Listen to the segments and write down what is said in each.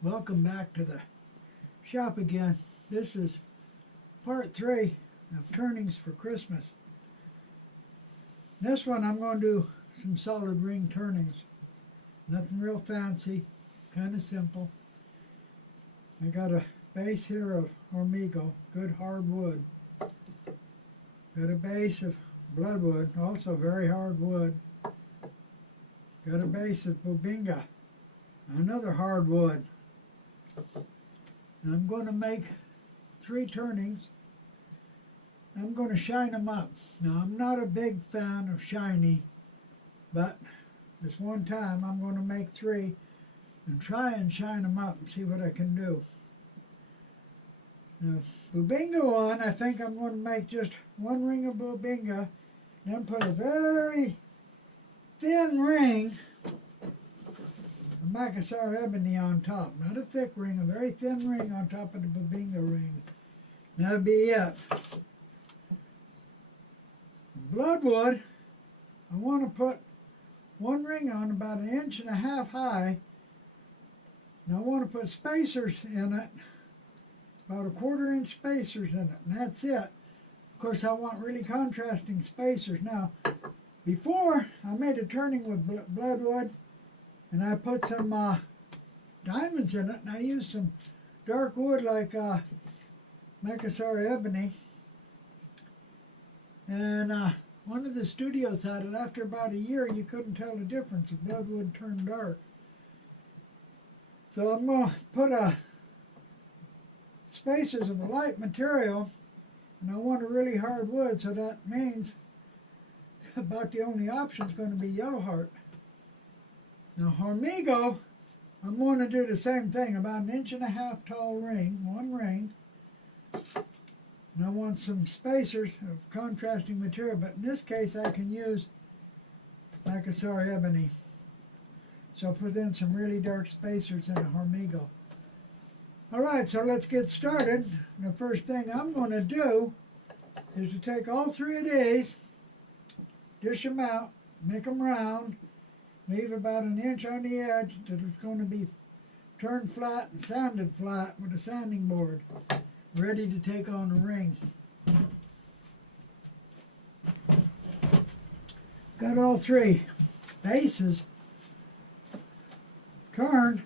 Welcome back to the shop again. This is part 3 of turnings for Christmas. This one I'm going to do some solid ring turnings. Nothing real fancy, kind of simple. I got a base here of hormigo, good hard wood. Got a base of bloodwood, also very hard wood. Got a base of bubinga, another hard wood. And I'm going to make 3 turnings. I'm going to shine them up. Now, I'm not a big fan of shiny, but this one time I'm going to make 3 and try and shine them up and see what I can do. Now, bubinga one, I think I'm going to make just 1 ring of bubinga, then put a very thin ring of Macassar ebony on top. Not a thick ring, a very thin ring on top of the bubinga ring. That'll be it. Bloodwood, I want to put 1 ring on about 1.5 inches high. Now I want to put spacers in it, about a 1/4 inch spacers in it, and that's it. Of course, I want really contrasting spacers. Now, before I made a turning with bloodwood, and I put some diamonds in it, and I used some dark wood like Macassar ebony. And one of the studios had it. After about a year, you couldn't tell the difference if bloodwood turned dark. So I'm going to put spacers of the light material, and I want a really hard wood, so that means about the only option is going to be yellow heart. Now hormigo, I'm going to do the same thing, about 1.5 inches tall ring, 1 ring. And I want some spacers of contrasting material, but in this case I can use Macassar ebony. So I'll put in some really dark spacers in a hormigo. Alright, so let's get started. The first thing I'm going to do is to take all 3 of these, dish them out, make them round, leave about 1 inch on the edge that is going to be turned flat and sanded flat with a sanding board, ready to take on the ring. Got all 3 bases turned,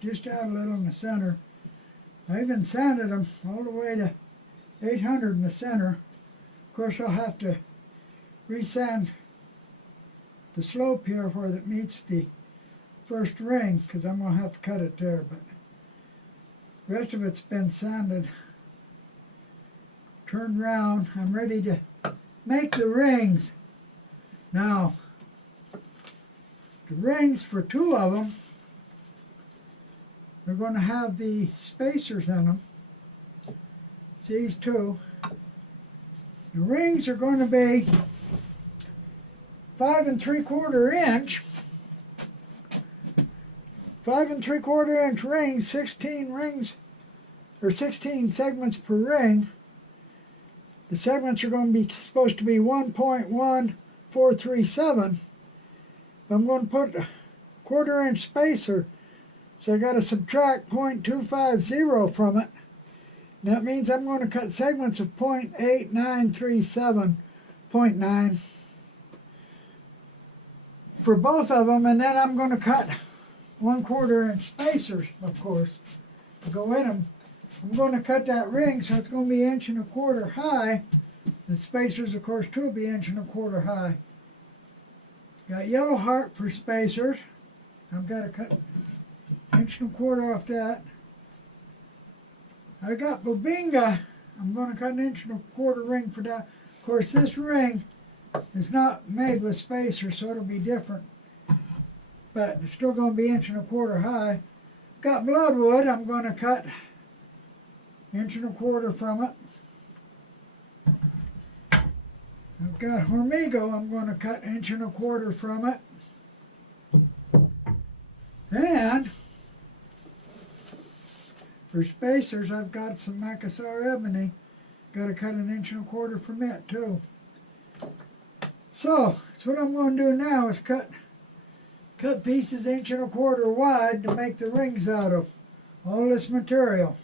just out a little in the center. I even sanded them all the way to 800 in the center. Of course, I'll have to resand the slope here where it meets the first ring, because I'm going to have to cut it there, but the rest of it's been sanded, turned round. I'm ready to make the rings. Now, the rings for 2 of them, they're going to have the spacers in them. It's these 2. The rings are going to be 5 3/4 inch. 5 3/4 inch rings, 16 rings, or 16 segments per ring. The segments are going to be supposed to be 1.1437. I'm going to put a 1/4 inch spacer, so I got to subtract 0.250 from it. And that means I'm going to cut segments of 0.8937.9 for both of them, and then I'm going to cut 1/4 inch spacers, of course, to go in them. I'm going to cut that ring so it's going to be 1.25 inches high. The spacers, of course, too, will be 1.25 inches high. Got yellow heart for spacers. I've got to cut 1.25 inches off that. I got bubinga. I'm going to cut 1.25 inch ring for that. Of course, this ring is not made with spacers, so it'll be different. But it's still going to be 1.25 inches high. Got bloodwood. I'm going to cut 1.25 inches from it. I've got hormigo. I'm going to cut 1.25 inches from it. And for spacers, I've got some Macassar ebony. Got to cut 1.25 inches from it too. So what I'm going to do now is cut cut pieces 1.25 inches wide to make the rings out of. All this material.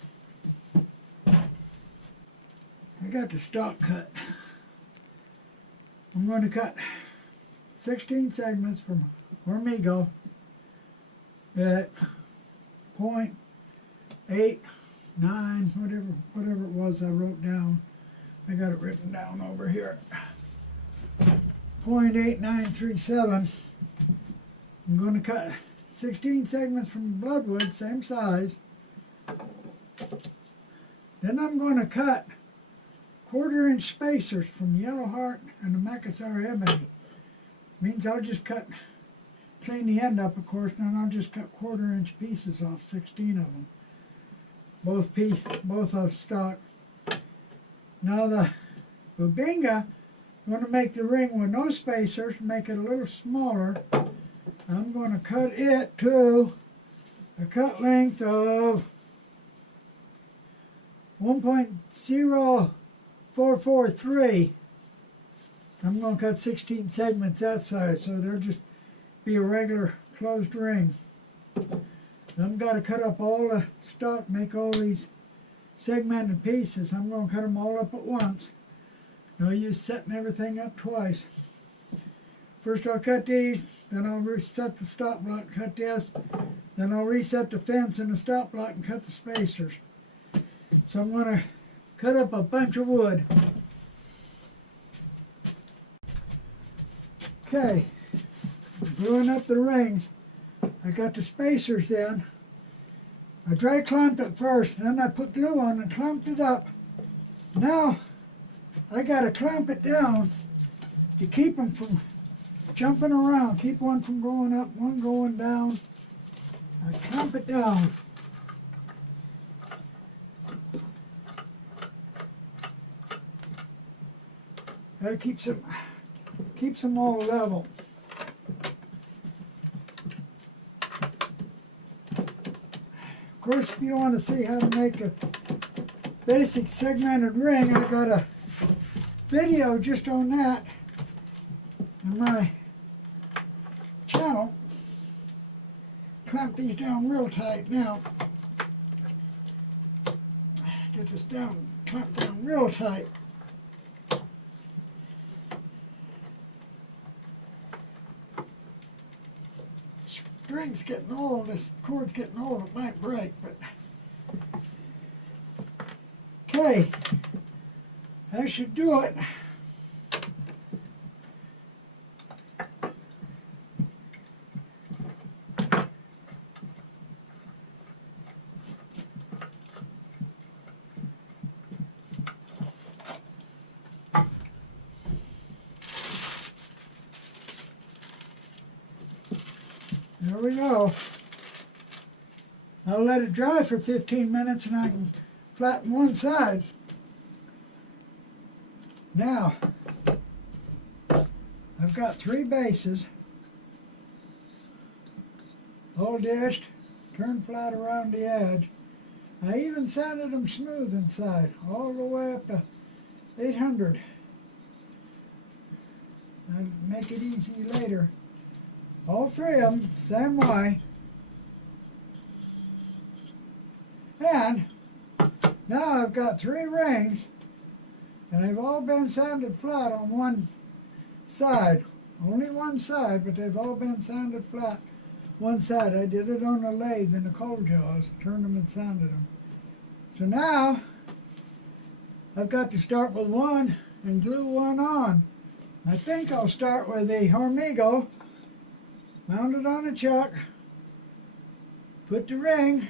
I got the stock cut. I'm going to cut 16 segments from Hormigo at 0.89, whatever it was I wrote down. I got it written down over here. 0.8937. I'm going to cut 16 segments from bloodwood, same size. Then I'm going to cut 1/4 inch spacers from yellow heart and the Macassar ebony. Means I'll just clean the end up, of course, and then I'll just cut 1/4 inch pieces off, 16 of them. Both of stock. Now the Bubinga, I'm going to make the ring with no spacers, make it a little smaller. I'm going to cut it to a cut length of 1.0443. I'm going to cut 16 segments that size, so they'll just be a regular closed ring. I've got to cut up all the stock, make all these segmented pieces. I'm going to cut them all up at once. No use setting everything up twice. First I'll cut these, then I'll reset the stop block, cut this, then I'll reset the fence and the stop block and cut the spacers. So I'm going to cut up a bunch of wood. Okay, gluing up the rings. I got the spacers in. I dry clamped it first, then I put glue on and clamped it up. Now I got to clamp it down to keep them from jumping around, keep one from going up, one going down. I clamp it down. That keeps them all level. Of course, if you want to see how to make a basic segmented ring, I got a video just on that on my channel. Clamp these down real tight now. Get this down, clamp down real tight. String's getting old, this cord's getting old, it might break, but okay, that should do it. There we go. I'll let it dry for 15 minutes and I can flatten one side. Now, I've got 3 bases, all dished, turned flat around the edge. I even sanded them smooth inside, all the way up to 800. I'll make it easy later. All 3 of them, same way. And now I've got 3 rings, and they've all been sanded flat on one side. Only one side, but they've all been sanded flat one side. I did it on a lathe in the cold jaws, turned them and sanded them. So now I've got to start with one and glue one on. I think I'll start with the Hormigo. Mount it on a chuck, put the ring,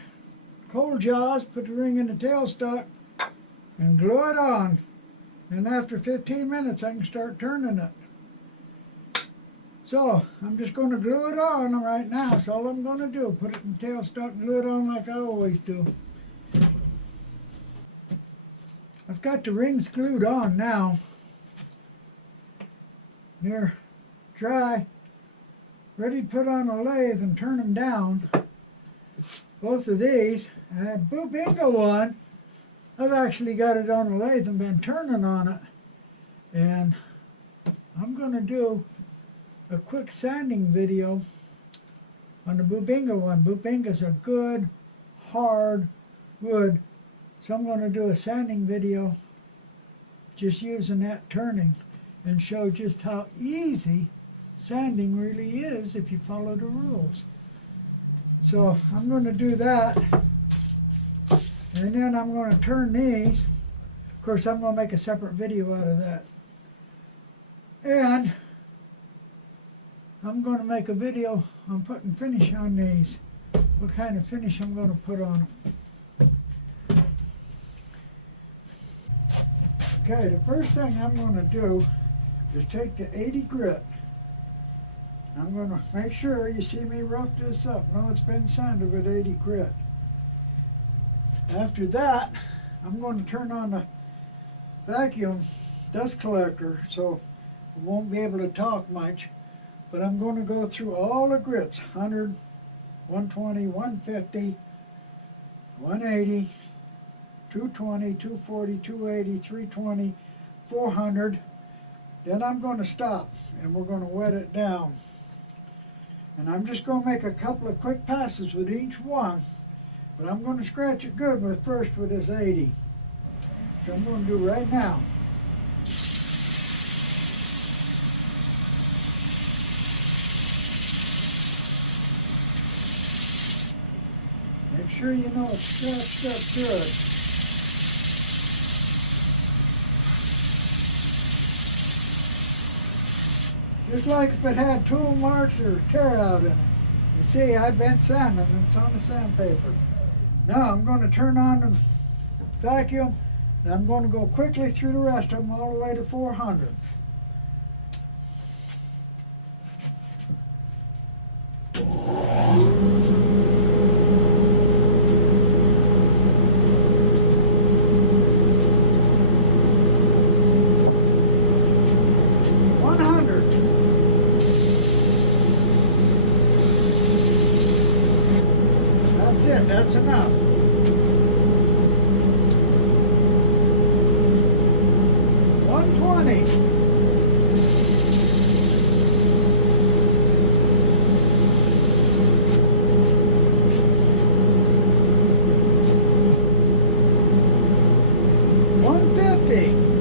cold jaws, put the ring in the tailstock, and glue it on. And after 15 minutes I can start turning it. So I'm just going to glue it on right now. That's all I'm going to do. Put it in the tailstock and glue it on like I always do. I've got the rings glued on now. They're dry. Ready to put on a lathe and turn them down. Both of these. Bubinga one, I've actually got it on a lathe and been turning on it. And I'm going to do a quick sanding video on the Bubinga one. Bubinga's a good, hard wood. So I'm going to do a sanding video just using that turning and show just how easy sanding really is if you follow the rules. So I'm going to do that, and then I'm going to turn these. Of course, I'm going to make a separate video out of that. And I'm going to make a video on putting finish on these. What kind of finish I'm going to put on them. Okay, the first thing I'm going to do is take the 80 grit. I'm going to make sure you see me rough this up. No, it's been sanded with 80 grit. After that, I'm going to turn on the vacuum dust collector so I won't be able to talk much. But I'm going to go through all the grits, 100, 120, 150, 180, 220, 240, 280, 320, 400. Then I'm going to stop and we're going to wet it down. And I'm just going to make a couple of quick passes with each one. But I'm going to scratch it good first with this 80. So I'm going to do right now. Make sure you know it's scratched up good. Just like if it had tool marks or tear out in it. You see, I've been sanding and it's on the sandpaper. Now I'm going to turn on the vacuum and I'm going to go quickly through the rest of them all the way to 400. That's enough. 120. 150.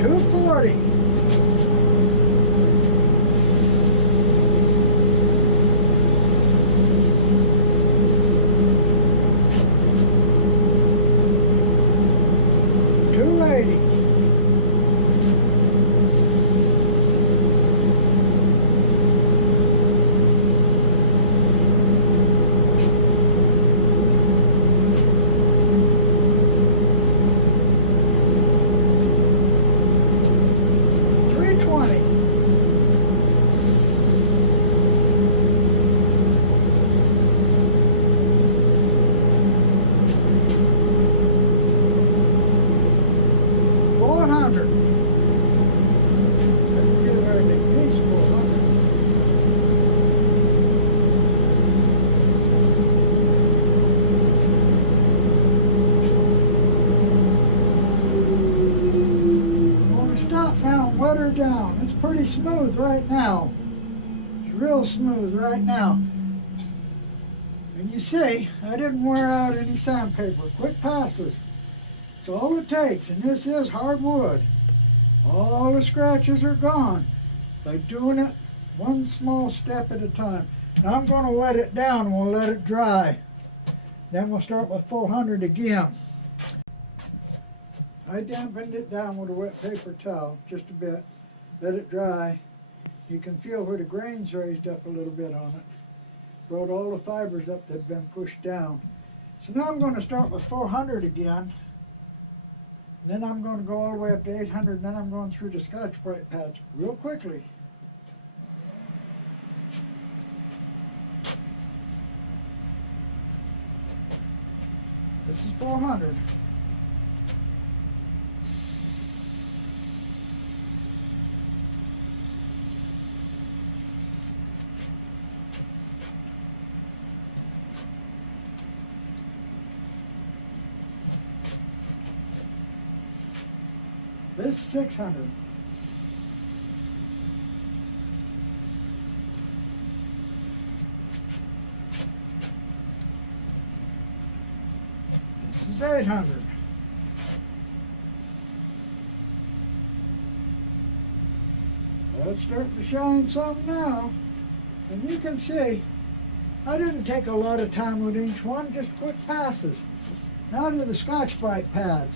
240. 280. 320. 400. Let's get everything nice. 400. 'm going to stop now and wet her down. It's pretty smooth right now. It's real smooth right now. And you see, I didn't wear out any sandpaper. Quick passes. It's all it takes, and this is hardwood. All the scratches are gone by doing it one small step at a time. Now I'm going to wet it down and we'll let it dry. Then we'll start with 400 again. I dampened it down with a wet paper towel just a bit. Let it dry. You can feel where the grains raised up a little bit on it. Brought all the fibers up that had been pushed down. So now I'm going to start with 400 again. Then I'm going to go all the way up to 800, and then I'm going through the Scotch-Brite pads real quickly. This is 400. This is 600. This is 800. Well, it's starting to shine some now. And you can see, I didn't take a lot of time with each one, just quick passes. Now to the Scotch-Brite pads.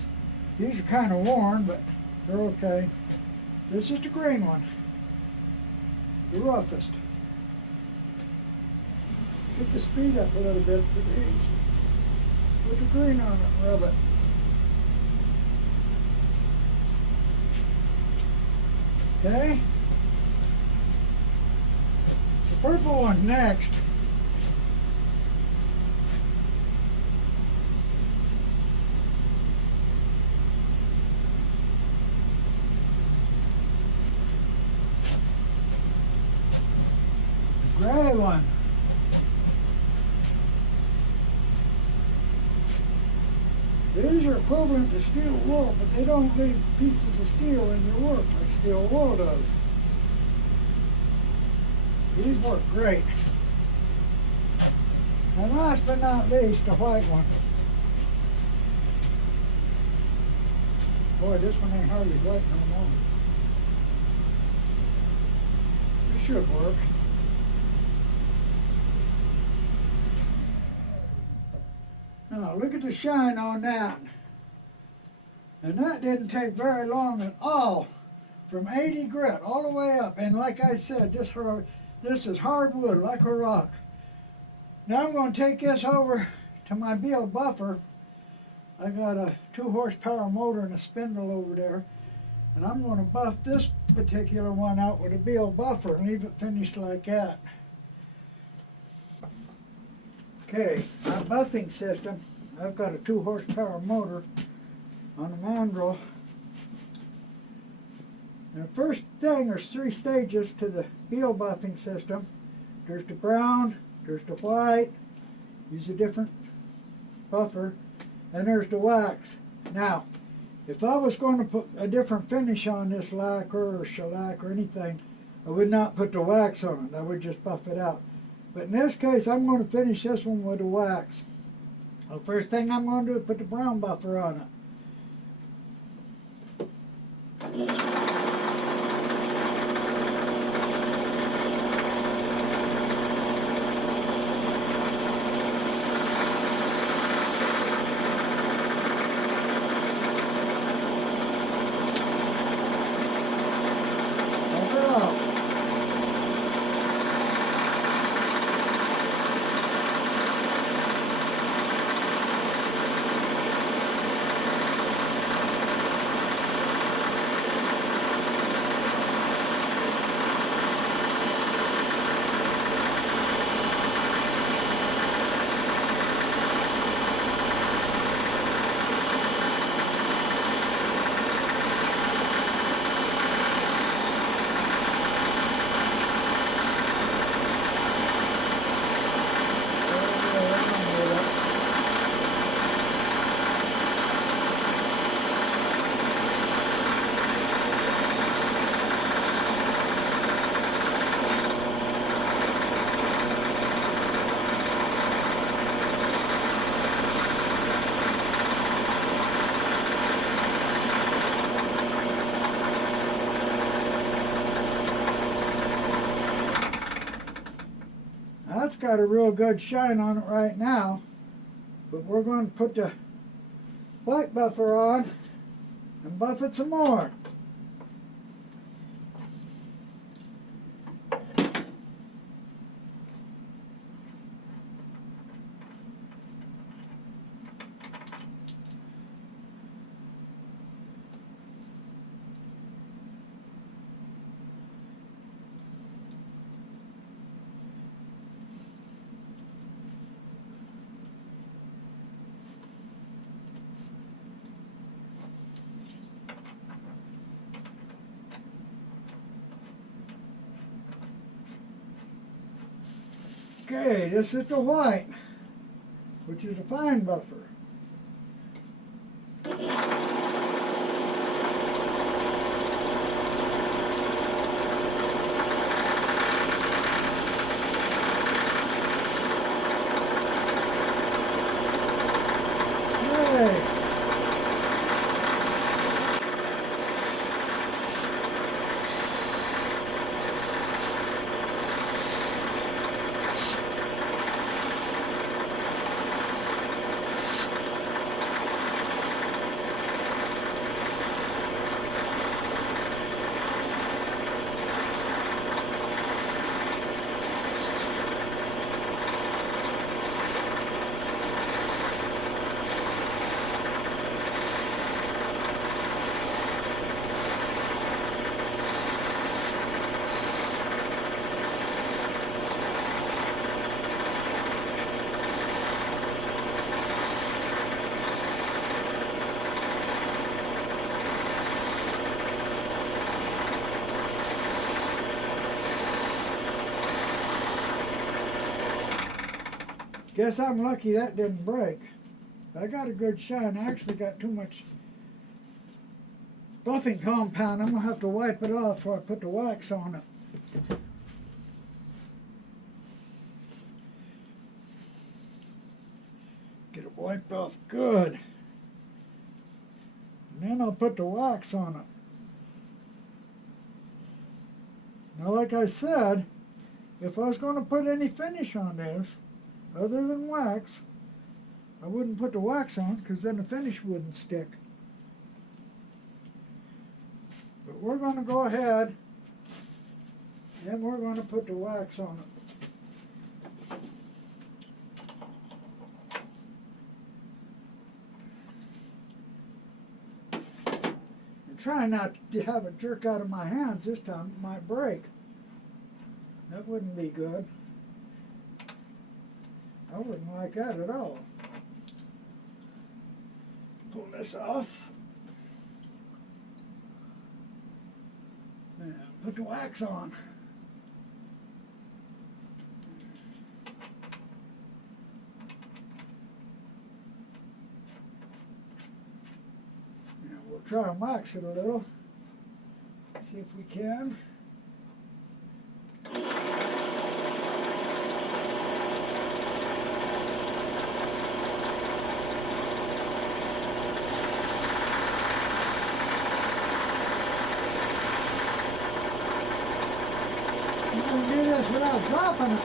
These are kind of worn, but they're okay. This is the green one, the roughest. Get the speed up a little bit for these. Put the green on it and rub it. Okay. The purple one next. The gray one. These are equivalent to steel wool, but they don't leave pieces of steel in your work like steel wool does. These work great. And last but not least, the white one. Boy, this one ain't hardly white no more. This should work. Now look at the shine on that. And that didn't take very long at all. From 80 grit all the way up. And like I said, this is hardwood, like a rock. Now I'm going to take this over to my Beal buffer. I got a 2 horsepower motor and a spindle over there. And I'm going to buff this particular one out with a Beal buffer and leave it finished like that. Okay, my buffing system, I've got a 2 horsepower motor on a mandrel. And the first thing, there's 3 stages to the Beal buffing system. There's the brown, there's the white, use a different buffer, and there's the wax. Now, if I was going to put a different finish on this lacquer or shellac or anything, I would not put the wax on it, I would just buff it out. But in this case, I'm going to finish this one with the wax. The first thing I'm going to do is put the brown buffer on it. That's got a real good shine on it right now, but we're going to put the white buffer on and buff it some more. Okay, this is the white, which is a fine buffer. Hey. Guess I'm lucky that didn't break. I got a good shine. I actually got too much buffing compound. I'm going to have to wipe it off before I put the wax on it. Get it wiped off good. And then I'll put the wax on it. Now, like I said, if I was going to put any finish on this, other than wax, I wouldn't put the wax on because then the finish wouldn't stick. But we're going to go ahead and we're going to put the wax on it. And try not to have it jerk out of my hands this time. It might break. That wouldn't be good. I wouldn't like that at all. Pull this off. And put the wax on. Now we'll try and wax it a little. See if we can. Do this without dropping it.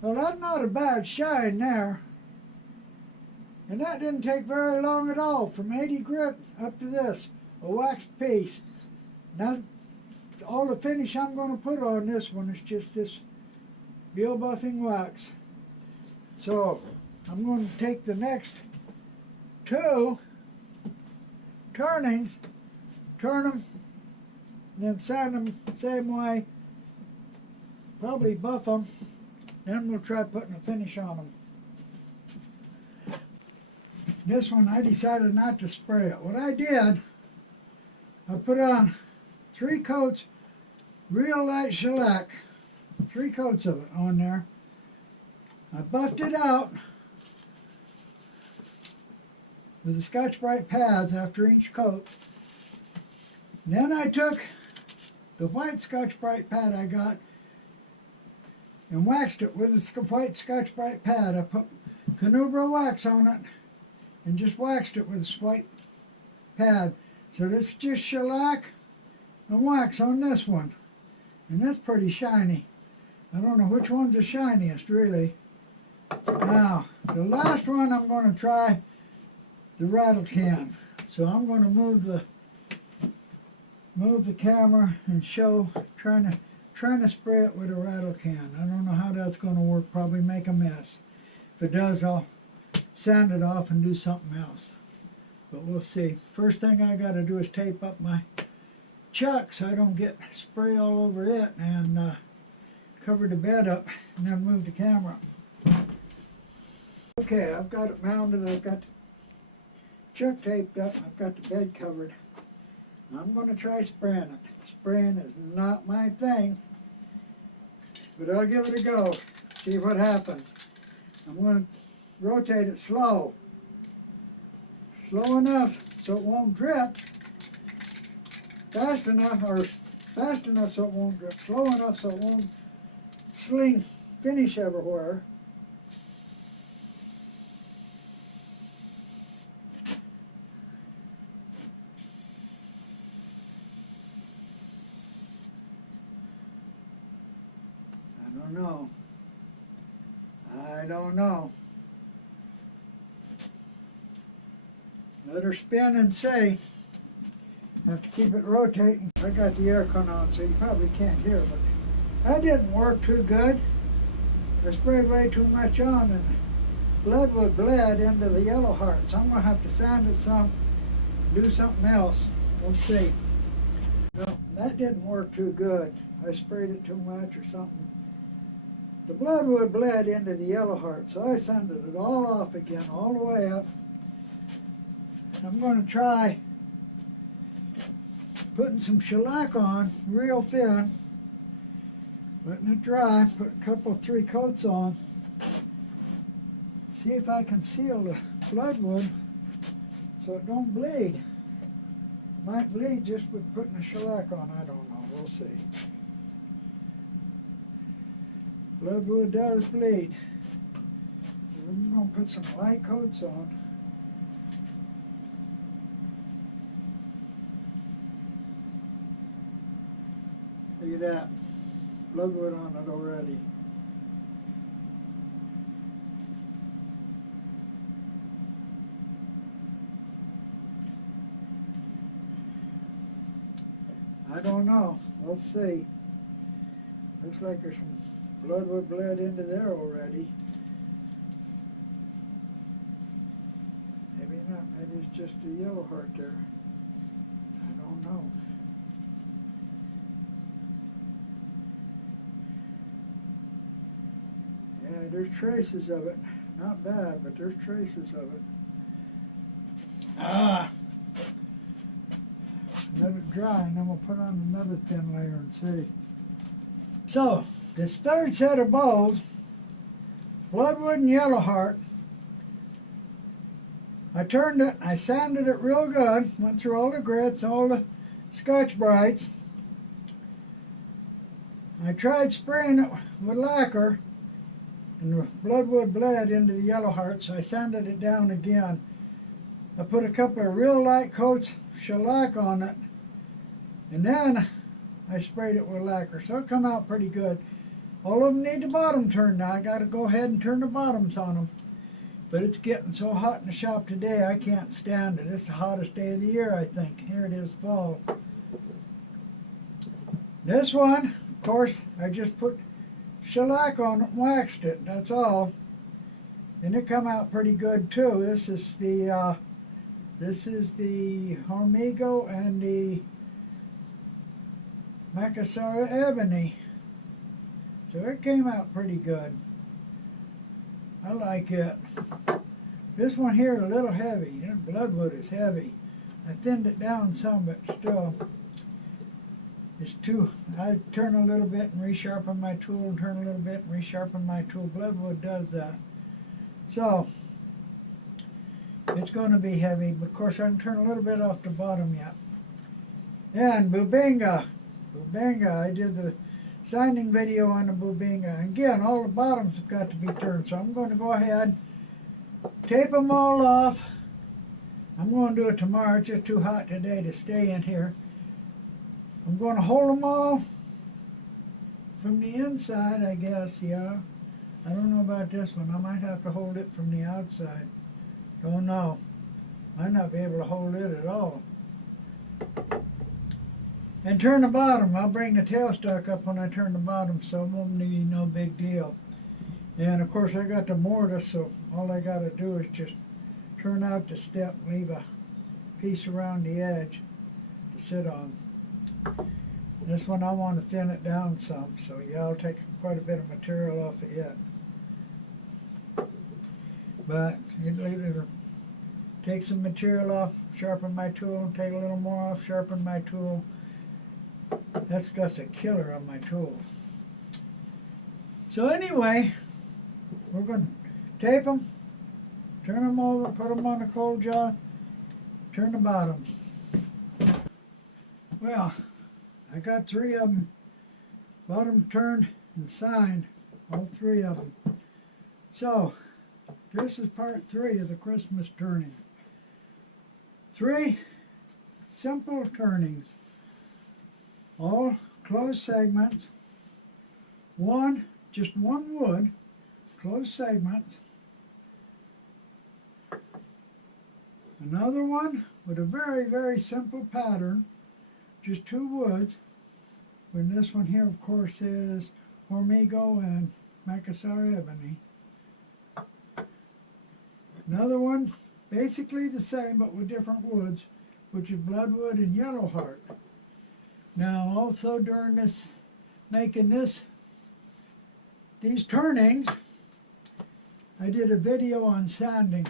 Well, that's not a bad shine there. And that didn't take very long at all, from 80 grit up to this, a waxed piece. Now, all the finish I'm going to put on this one is just this Bill buffing wax. So, I'm going to take the next two turnings, turn them, and then sand them the same way, probably buff them, then we'll try putting a finish on them. This one I decided not to spray it. What I did, I put on 3 coats real light shellac, 3 coats of it on there, I buffed it out with the Scotch-Brite pads after each coat. And then I took the white Scotch-Brite pad I got and waxed it with the white Scotch-Brite pad. I put Canubra wax on it and just waxed it with this white pad. So this is just shellac and wax on this one. And that's pretty shiny. I don't know which one's the shiniest, really. Now, the last one I'm going to try the rattle can. So I'm going to move the camera and show, trying to spray it with a rattle can. I don't know how that's going to work. Probably make a mess. If it does, I'll sand it off and do something else. But we'll see. First thing I got to do is tape up my chuck so I don't get spray all over it, and cover the bed up, and then move the camera. Okay, I've got it mounted. I've got the chuck taped up. I've got the bed covered. I'm going to try spraying it. Spraying is not my thing, but I'll give it a go. See what happens. I'm going to rotate it slow. Slow enough so it won't drip. Fast enough so it won't drip. Slow enough so it won't finish everywhere. I don't know. Let her spin and see. Have to keep it rotating. I got the air con on, so you probably can't hear, but that didn't work too good. I sprayed way too much on, and bloodwood bled into the yellow hearts. I'm going to have to sand it some, do something else. We'll see. No, that didn't work too good. I sprayed it too much or something. The bloodwood bled into the yellow heart, so I sanded it all off again, all the way up. I'm going to try putting some shellac on, real thin, letting it dry, put a couple, 3 coats on, see if I can seal the bloodwood so it don't bleed. Might bleed just with putting the shellac on, I don't know, we'll see. Bloodwood does bleed. We're going to put some light coats on. Look at that. Bloodwood on it already. I don't know. We'll see. Looks like there's some bloodwood bled into there already. Maybe not. Maybe it's just a yellow heart there. I don't know. Yeah, there's traces of it. Not bad, but there's traces of it. Let it dry, and then we'll put on another thin layer and see. So, this third set of bowls, bloodwood and yellow heart, I turned it, I sanded it real good, went through all the grits, all the Scotch-Brites. I tried spraying it with lacquer, and the bloodwood bled into the yellow heart, so I sanded it down again. I put a couple of real light coats of shellac on it, and then I sprayed it with lacquer, so it come out pretty good. All of them need the bottom turned now. I got to go ahead and turn the bottoms on them. But it's getting so hot in the shop today, I can't stand it. It's the hottest day of the year, I think. Here it is, fall. This one, of course, I just put shellac on it and waxed it, that's all. And it come out pretty good too. This is the Hormigo and the Macassar Ebony. So it came out pretty good. I like it. This one here is a little heavy. This bloodwood is heavy. I thinned it down some, but still. it's too, I turn a little bit and resharpen my tool, and turn a little bit and resharpen my tool. Bloodwood does that. So, it's going to be heavy, but of course I can turn a little bit off the bottom yet. And Bubinga, I did the sanding video on the Bubinga. Again, all the bottoms have got to be turned, so I'm going to go ahead, tape them all off. I'm going to do it tomorrow. It's just too hot today to stay in here. I'm going to hold them all from the inside, I guess, yeah. I don't know about this one. I might have to hold it from the outside. Don't know. Might not be able to hold it at all. And turn the bottom. I'll bring the tailstock up when I turn the bottom, so it won't be no big deal. And of course I got the mortise, so all I got to do is just turn out the step and leave a piece around the edge to sit on. This one I want to thin it down some, so yeah, I'll take quite a bit of material off it yet. But it'll take some material off, sharpen my tool, take a little more off, sharpen my tool. That stuff's a killer on my tool. So anyway, we're going to tape them, turn them over, put them on the cold jaw, turn the bottom. Well, I got 3 of them, bottom turned and signed, all 3 of them. So, this is part 3 of the Christmas turning. 3 simple turnings, all closed segments. Just one wood, closed segments. Another one with a very, very simple pattern, just 2 woods. And this one here, of course, is Hormigo and Macassar ebony. Another one, basically the same but with different woods, which is bloodwood and yellow heart. Now also during this, making these turnings, I did a video on sanding.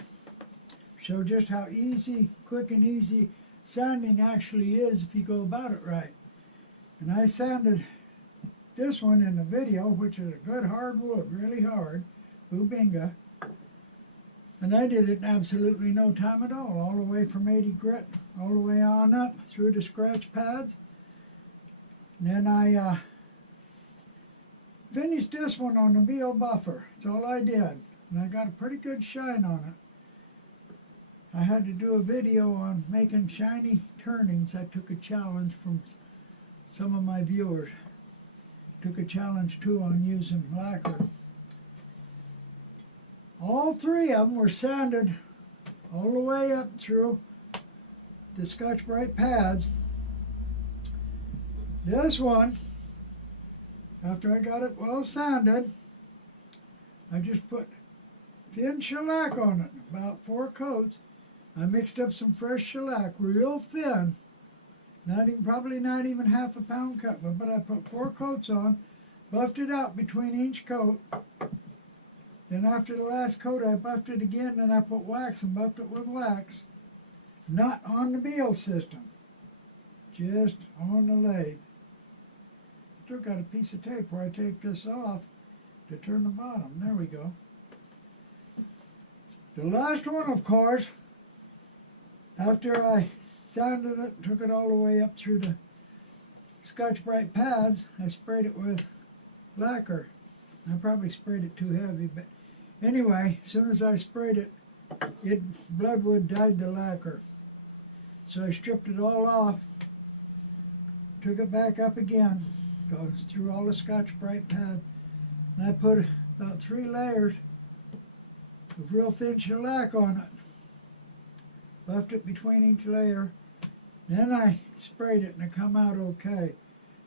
Show just how easy, quick and easy sanding actually is if you go about it right. And I sanded this one in the video, which is a good hard wood, really hard, Bubinga. And I did it in absolutely no time at all the way from 80 grit, all the way on up through the scratch pads. And then I finished this one on the Beal buffer. That's all I did. And I got a pretty good shine on it. I had to do a video on making shiny turnings. I took a challenge from some of my viewers. Took a challenge too on using lacquer. All 3 of them were sanded all the way up through the Scotch-Brite pads. This one, after I got it well sanded, I just put thin shellac on it, about 4 coats. I mixed up some fresh shellac, real thin, probably not even half a pound cut, but I put 4 coats on, buffed it out between each coat. Then after the last coat I buffed it again, then I put wax and buffed it with wax. Not on the Beal system, just on the lathe. Still got a piece of tape where I taped this off to turn the bottom. There we go. The last one, of course, after I sanded it, took it all the way up through the Scotch-Brite pads, I sprayed it with lacquer. I probably sprayed it too heavy, but anyway, as soon as I sprayed it, bloodwood dyed the lacquer. So I stripped it all off, took it back up again, goes through all the Scotch-Brite pads, and I put about 3 layers of real thin shellac on it. Buffed it between each layer. Then I sprayed it and it come out okay.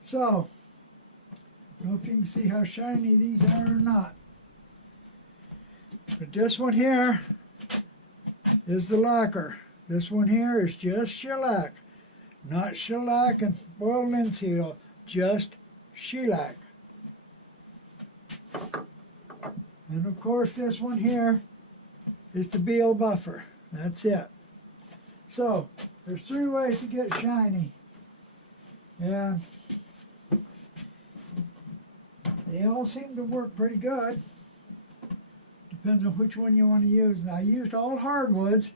So, I don't know if you can see how shiny these are or not. But this one here is the lacquer. This one here is just shellac. Not shellac and boiled linseed oil, just shellac. And of course this one here is the Beal buffer. That's it. So, there's 3 ways to get shiny. And They all seem to work pretty good. Depends on which one you want to use. I used all hardwoods.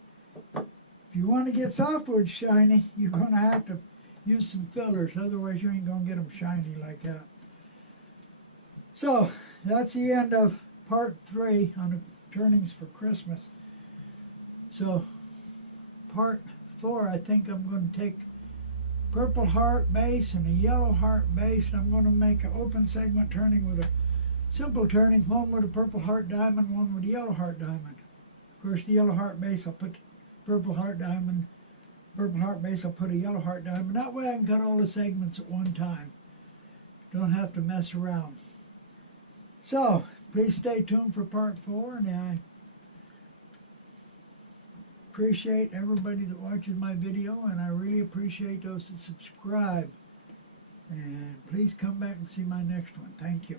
If you want to get softwood shiny, you're going to have to use some fillers. Otherwise, you ain't going to get them shiny like that. So, that's the end of part 3 on the turnings for Christmas. So, part 4, I think I'm going to take purple heart base and a yellow heart base, and I'm going to make an open segment turning with a simple turning, one with a purple heart diamond, one with a yellow heart diamond. Of course, the yellow heart base, I'll put purple heart diamond, purple heart base, I'll put a yellow heart diamond. That way I can cut all the segments at one time. Don't have to mess around. So, please stay tuned for part 4, and I appreciate everybody that watches my video, and I really appreciate those that subscribe. And please come back and see my next one. Thank you.